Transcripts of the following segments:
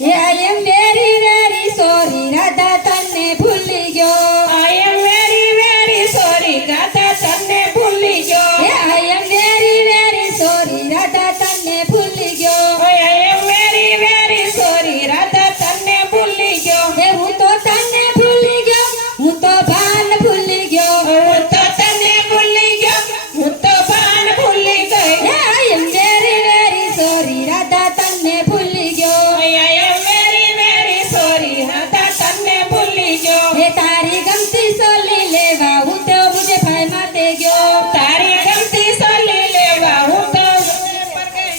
I am very very sorry Radha તને ભૂલી ગયો I am very very sorry Radha તને ભૂલી ગયો I am very very sorry Radha તને ભૂલી ગયો I am very very sorry Radha તને ભૂલી ગયો હું તો તને ભૂલી ગયો હું તો ભાન ભૂલી ગયો હું તો તને ભૂલી ગયો હું તો ભાન ભૂલી ગઈ I am very very sorry Radha તને ભૂલી ગયો I am very very sorry Radha તને ભૂલી ગયો હે તારી ગમતી સોલી લેવા હું તો મુજે ભાઈ માતે ગયો તારી ગમતી સોલી લેવા હું તો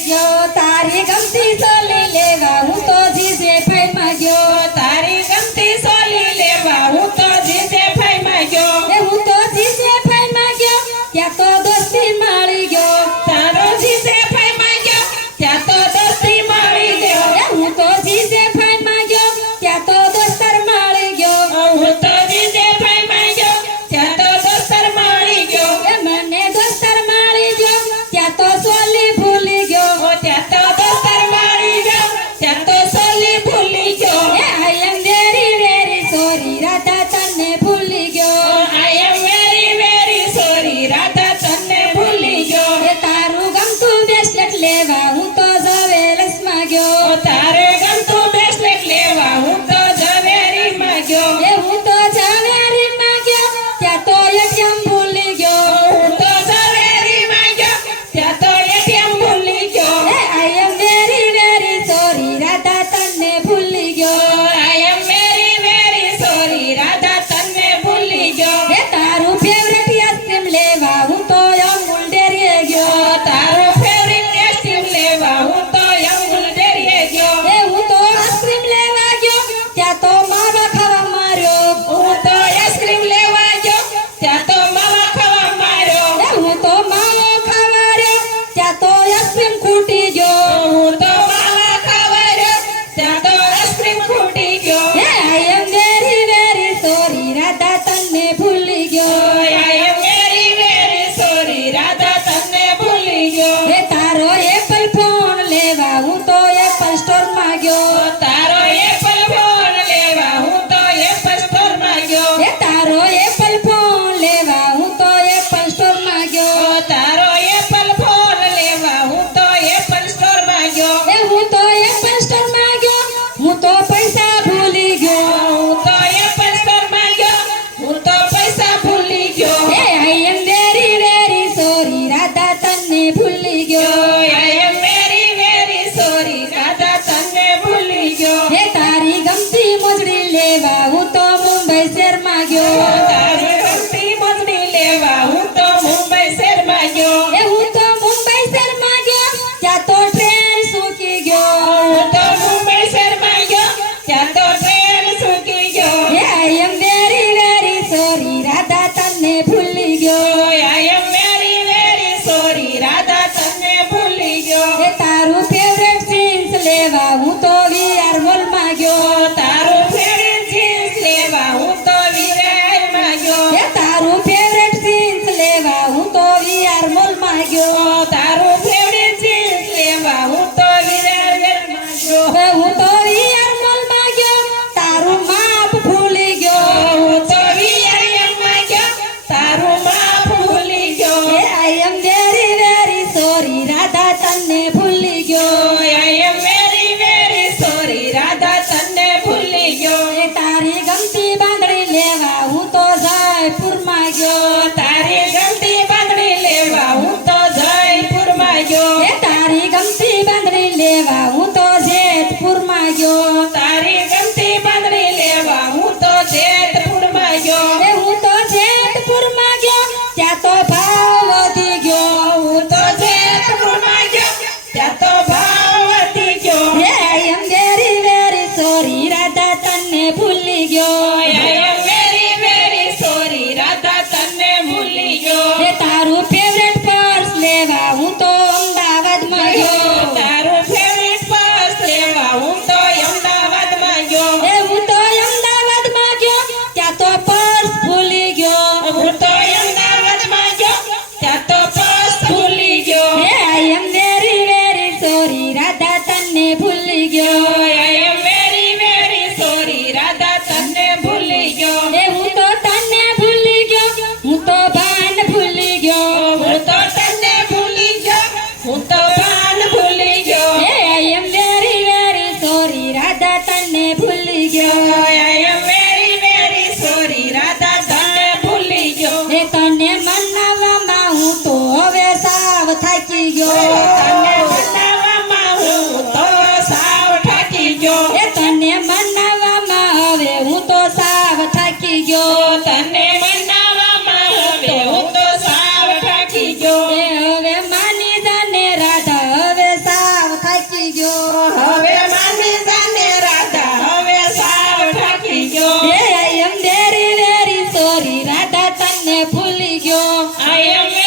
ગયો તારી ગમતી સોલી લેવા હું તો જીજે ભાઈ માં ગયો તારી ગમતી સોલી લેવા હું તો જીજે ભાઈ માં ગયો હું તો જીજે ભાઈ માં ગયો ત્યાં તો દોસ્તી મળી ગયો તારો જીજે ભાઈ માં ગયો ત્યાં તો દોસ્તી મળી ગયો હું તો જીજે ભાઈ માં ગયો ત્યાં તો દોસ્તર મળી ગયો હું તો જીજે ભાઈ માં ગયો ત્યાં તો દોસ્તર મળી ગયો મને દોસ્તર મળી ગયો ત્યાં તો સોલી ભૂલી ગયો ત્યાં તો દોસ્તર મળી ગયો ત્યાં તો સોલી ભૂલી ગયો I am very very sorry Radha તને ભૂલી ગયો I am very very sorry Radha તને ભૂલી ગયો તારું ગમતું બ્રેસલેટ લેવા હું તો જવેલસ માં ગયો તારે ગમતું બ્રેસલેટ લેવા હું તો ઝવેરી માં ગયો હું તો ઝવેરી માં ગયો ત્યાં તો એટીએમ ભૂલી ગયો હું તો ઝવેરી માં ગયો ત્યાં તો એટીએમ ભૂલી ગયો I am very very sorry Radha તને ભૂલી ગયો I am very very sorry Radha તને ભૂલી ગયો તારું ફેવરેટ આઈસ્ક્રીમ લેવા હું તો અમૂલ ડેરીએ ગયો તારો ફેવરિટ આઈસ્ક્રીમ લેવા હું તો અમૂલ ડેરીએ ગયો હું તો આઈસ્ક્રીમ લેવા ગયો ત્યાં તો માવા ખાવા માર્યો હું તો આઈસ્ક્રીમ લેવા ગયો ત્યાં તો માવા ખાવા માર્યો હું તો માવો ખાવા રહ્યો ત્યાં તો આઈસ્ક્રીમ ખૂટી ગયો હું તો માવા ખાવા રહ્યો ત્યાં તો આઈસ્ક્રીમ ખૂટી ગયો I am very very sorry Radha તને ભૂલી ગયો I am very very sorry Radha તને ભૂલી ગયો તારો એપલ ફોન લેવા હું તો એપલ સ્ટોર માં ગયો તારો એપલ ફોન લેવા હું તો એપલ સ્ટોર માં ગયો તારો એપલ ફોન લેવા હું તો એપલ સ્ટોર માં ગયો તારો એપલ ફોન લેવા હું તો એપલ સ્ટોર માં ગયો હું તો એપલ સ્ટોર માં ગયો હું તો પૈસા ભૂલી ગયો હું તો એપલ સ્ટોર માં ગયો હું તો પૈસા ભૂલી ગયો I am very very sorry Radha તને ભૂલી ગયો I am very very sorry Radha તને ભૂલી ગયો તારી ગમતી મોજડી લેવા હું તો મુંબઈ શહેર માં ગયો તારી ગમતી મોજડી લેવા હું તો મુંબઈ શહેરમાં ગયો હું તો મુંબઈ શહેર માં ગયો ત્યાં તો ટ્રેન સૂકી ગયો હું તો મુંબઈ શહેરમાં ગયો ત્યાં તો ટ્રેન સૂકી ગયો I am very very sorry Radha તને ભૂલી ગયો I am very very sorry Radha તને ભૂલી ગયો તારું ફેવરેટ જીન્સ લેવા હું તો વીઆર મોલ માં ગયો તારું ફેવરિટ જીન્સ લેવા હું તો વિરારમાં ગયો તારું ફેવરેટ જીન્સ લેવા હું તો વીઆર મોલ માં ગયો તારું ફેવરિટ જીન્સ લેવા હું તો વિરારમાં ગયો હું તો વીઆર મોલ માં ગયો તારું માપ ભૂલી ગયો હું તો વિરારમાં ગયો તારું માપ ભૂલી ગયો I am very very sorry Radha તને ભૂલી ગયો I am very very sorry Radha તને ભૂલી ગયો તારી ગમતી બાંધણી લેવા હું તો જયપુર માં ગયો તારી ગમતી બાંધણી લેવા હું તો જયપુરમાં ગયો તારી ગમતી બાંધણી લેવા હું તો જેતપુર માં ગયો તારી ગમતી બાંધણી લેવા હું તો જેતપુરમાં ગયો હું તો જેતપુર માં ગયો ત્યાં તો ભાવ વધી ગયો હું તો જેતપુરમાં ગયો ત્યાં તો ભાવ વધી ગયો I am very very sorry Radha તને ભૂલી ગયો I am very very sorry Radha તને ભૂલી ગયો તારું ફેવરેટ પર્સ લેવા હું તો અમદાવાદ માં ગયો તારું ફેવરિટ પર્સ લેવા હું તો અમદાવાદમાં ગયો હું તો અમદાવાદ માં ગયો ત્યાં તો પર્સ ભૂલી ગયો હું તો અમદાવાદમાં ગયો તને ભૂલી ગયો I am